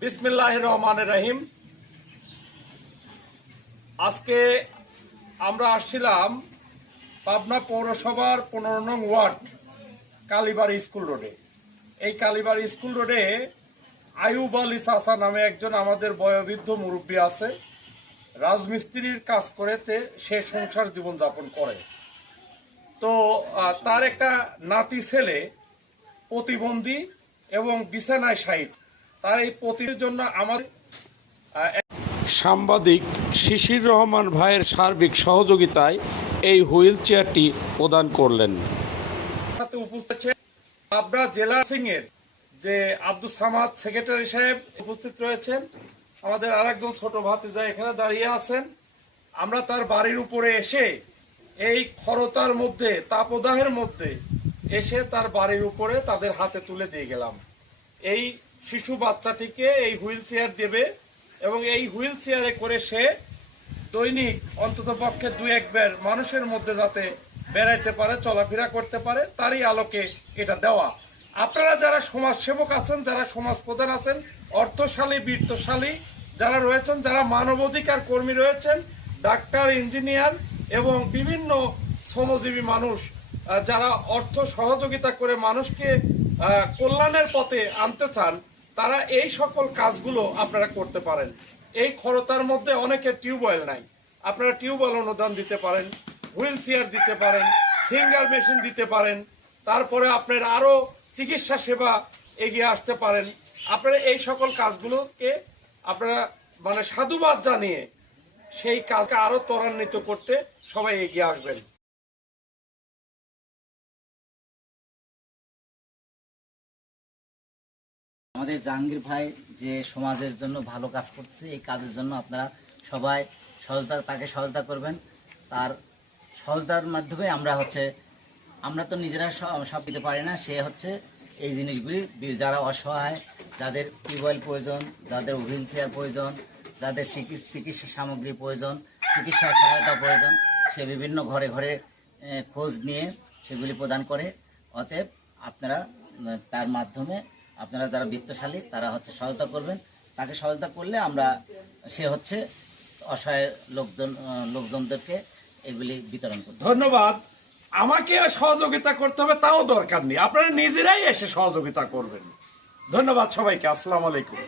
বিসমিল্লাহির রহমানির রহিম। আজকে আমরা আসছিলাম পাবনা পৌরসভার 15 নং ওয়ার্ড কালীবাড়ি স্কুল রোডে। এই কালীবাড়ি স্কুল রোডে আয়ুব আলী চাচা নামে একজন আমাদের বয়োবৃদ্ধ মুরব্বী আছে। রাজমিস্ত্রির কাজ করেতে সে সংসার জীবনযাপন করে। তো তার একটা নাতি ছেলে প্রতিবন্ধী এবং বিছানায় শায়িত। তার এই প্রতির জন্য আমাদের সাংবাদিক শিশির রহমান ভাইয়ের সার্বিক সহযোগিতায় এই হুইল চেয়ারটি প্রদান করলেন। সাথে উপস্থিত পাবনা জেলা সিংয়ের যে আব্দুল সামাদ সেক্রেটারি সাহেব উপস্থিত রয়েছেন। আমাদের আরেকজন ছোট ভাতিজা এখানে দাঁড়িয়ে আছেন। আমরা তার বাড়ির উপরে এসে এই খরতার মধ্যে তাপদাহের মধ্যে এসে তার বাড়ির উপরে তাদের হাতে তুলে দিয়ে গেলাম। এই শিশু বাচ্চাটিকে এই হুইল চেয়ার দেবে এবং এই হুইল চেয়ারে করে সে দৈনিক অন্তত পক্ষে 2-1 বার মানুষের মধ্যে যাতে বেড়াইতে পারে, চলাফেরা করতে পারে, তারই আলোকে এটা দেওয়া। আপনারা যারা সমাজসেবক আছেন, যারা সমাজ প্রধান আছেন, অর্থশালী বৃত্তশালী যারা রয়েছেন, যারা মানবাধিকার কর্মী রয়েছেন, ডাক্তার, ইঞ্জিনিয়ার এবং বিভিন্ন শ্রমজীবী মানুষ যারা অর্থ সহযোগিতা করে মানুষকে কল্যাণের পথে আনতে চান, তারা এই সকল কাজগুলো আপনারা করতে পারেন। এই খরতার মধ্যে অনেকের টিউবওয়েল নাই, আপনারা টিউবওয়েল অনুদান দিতে পারেন, হুইল চেয়ার দিতে পারেন, সিঙ্গার মেশিন দিতে পারেন, তারপরে আপনারা আরও চিকিৎসা সেবা এগিয়ে আসতে পারেন। আপনারা এই সকল কাজগুলোকে আপনারা সাধুবাদ জানিয়ে সেই কাজকে আরো ত্বরান্বিত করতে সবাই এগিয়ে আসবেন। আমাদের জাহাঙ্গীর ভাই যে সমাজের জন্য ভালো কাজ করছে, এই কাজের জন্য আপনারা সবাই তাকে সহযোগিতা করবেন। তার সহযোগিতার মাধ্যমে আমরা তো নিজেরা সব দিতে পারি না। সে এই জিনিসগুলি যারা অসহায়, যাদের টিউবওয়েল প্রয়োজন, যাদের হুইল চেয়ার প্রয়োজন, যাদের চিকিৎসা সামগ্রী প্রয়োজন, চিকিৎসা সহায়তা প্রয়োজন, সে বিভিন্ন ঘরে ঘরে খোঁজ নিয়ে সেগুলি প্রদান করে। অতএব আপনারা তার মাধ্যমে আপনারা যারা বিত্তশালী তারা সহায়তা করবেন। তাকে সহায়তা করলে সে অসহায় লোকজনদেরকে এগুলি বিতরণ করবে। ধন্যবাদ। আমাকে সহযোগিতা করতে হবে তাও দরকার নেই, আপনারা নিজেরাই এসে সহযোগিতা করবেন। ধন্যবাদ সবাইকে। আসসালামু আলাইকুম।